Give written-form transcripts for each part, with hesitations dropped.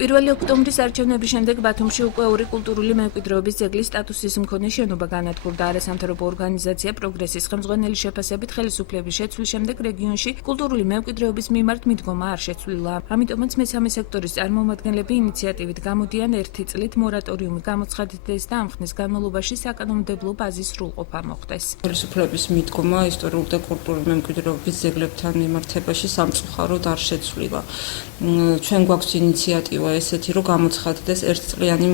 1 ოქტომბრის არჩევნების შემდეგ ბათუმში უკვე ორი კულტურული მემკვიდრეობის ძეგლის სტატუსის მქონე შენობა განადგურდა. არასამთავრობო ორგანიზაცია პროგრესის ხელმძღვანელის შეფასებით ხელისუფლების შეცვლის შემდეგ რეგიონში კულტურული მემკვიდრეობის მიმართ მიდგომა არ შეცვლილა. ამიტომაც მესამე სექტორის წარმომადგენლები ინიციატივით გამოდიან ერთი წლით მორატორიუმი გამოცხადდეს და ამ ხნის განმავლობაში საკანონმდებლო ბაზის სრულყოფა მოხდეს. ხელისუფლების მიდგომა ისტორიული და კულტურული მემკვიდრეობის ძეგლებთან მიმართებაში სამწუხაროდ არ შეცვლილა. ჩვენ გვაქვს ინიციატივა ესეთი, რომ გამოცხადდეს ერთწლიანი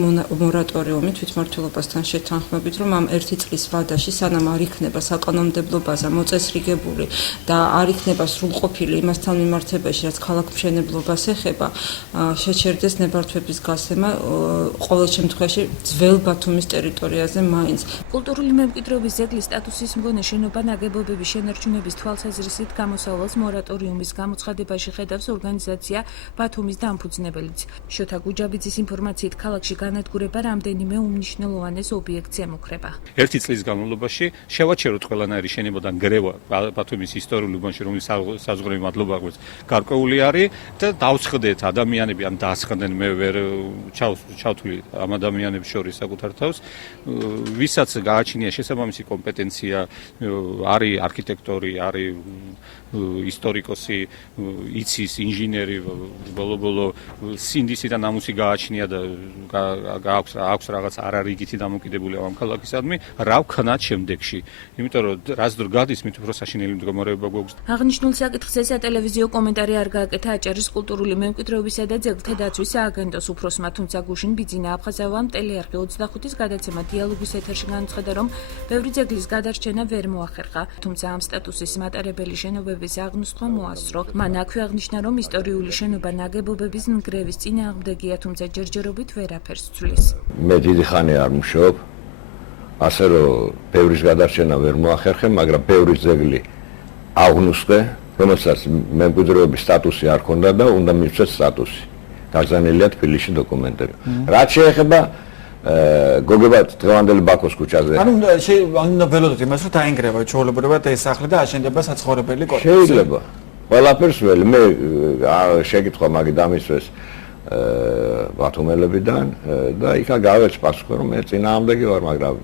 მორატორიუმი თვითმმართველობასთან შეთანხმებით, რომ ამ ერთი წლის ვადაში სანამ არ იქნება საკანონმდებლო ბაზა მოწესრიგებული და არ იქნება სრულყოფილი იმასთან მიმართებაში, რაც ქალაქმშენებლობას ეხება, შეჩერდეს ნებართვების გასცემა ყოველ შემთხვევაში ძველ ბათუმის ტერიტორიაზე მაინც. კულტურული მემკვიდრეობის ძეგლის სტატუსის მქონე შენობა ნაგებობების შენარჩუნების თვალსაზრისით გამოსავალს მორატორიუმის გამოცხადებაში ხედავს ორგანიზაცია ბათუმის დამფუძნებელიც. შოთა გუჯაბიძის ინფორმაციით ქალაქში განადგურება რამდენიმე უმნიშვნელოვანეს ობიექტს ემუქრება. ერთი წლის განმავლობაში შევაჩეროთ ყველანაირი შენებიდან გრევა ბათუმის ისტორიულ უბანში, რომლის საზღვრები მადლობა გვაქვს გარკვეული არის და დავსხდეთ ადამიანები ან დაასხდნენ მე ვერ ჩავთვლი ამ ადამიანებს შორის საკუთარ თავს, ვისაც გააჩნია შესაბამისი კომპეტენცია, არის არქიტექტორი, არის ისტორიკოსი, იცის ინჟინერი, ბოლო სინდისი და ნამუსი გააჩნია და აქვს რაღაც არარიგითი დამოკიდებული ამ ქალაქისადმი, რა ვქნათ შემდეგში. იმიტომ რომ რაც დრო გადის, მით უფრო საშინელი მდგომარეობა გვაქვს. აღნიშნულ საკითხს სატელევიზიო კომენტარი არ გააკეთა აჭარის კულტურული მემკვიდრეობისა და ძეგლთა დაცვის სააგენტოს უფროსმა, თუმცა გუშინ ბიძინა აფხაზავამ ტელეარხი 25-ის გადაცემა დიალოგის ეთერში განაცხადა, რომ ბევრი ძეგლის გადარჩენა ვერ მოახერხა, თუმცა ამ სტატუსის მატარებელი შენობების აღნუსხვა მოასწრო. მან აქვე აღნიშნა, რომ ისტორიული შენობა ნაგებობების ნგრევის წინააღმდეგია, თუმცა ჯერჯერობით ვერაფერს ცვლის. მე დიდი ხანი არ მუშაობ, ასე რომ ბევრის გადარჩენა ვერ მოახერხე, მაგრამ ბევრის ძეგლი აღნუსხე, რომელსაც მემკვიდრეობის სტატუსი არ ჰქონდა და უნდა მივცეს სტატუსი. გაგზავნილია თბილისში დოკუმენტები. რაც შეეხება გოგებად დღევანდელი ბაქოს ქუჩაზე. ანუ ველოდოთ იმას, რომ დაინგრევა ჩვეულებრივად ეს სახლი და აშენდება საცხოვრებელი კორპუსი. შეიძლება. ყველაფერს ველი მე შეკითხვა მაგი დამისვეს ბათუმელებიდან და იქა გავერც პასუხი, რომ მე წინააღმდეგი ვარ, მაგრამ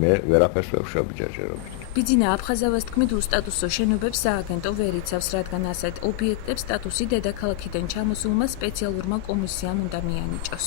მე ვერაფერს ვერ ვშობ ჯერჯერობით. ბიძინა აფხაზავას თქმით, უსტატუსო შენობებს სააგენტო ვერ იცავს, რადგან ასეთ ობიექტებს სტატუსი დედაქალაქიდან ჩამოსულმა სპეციალურმა კომისიამ უნდა მიანიჭოს.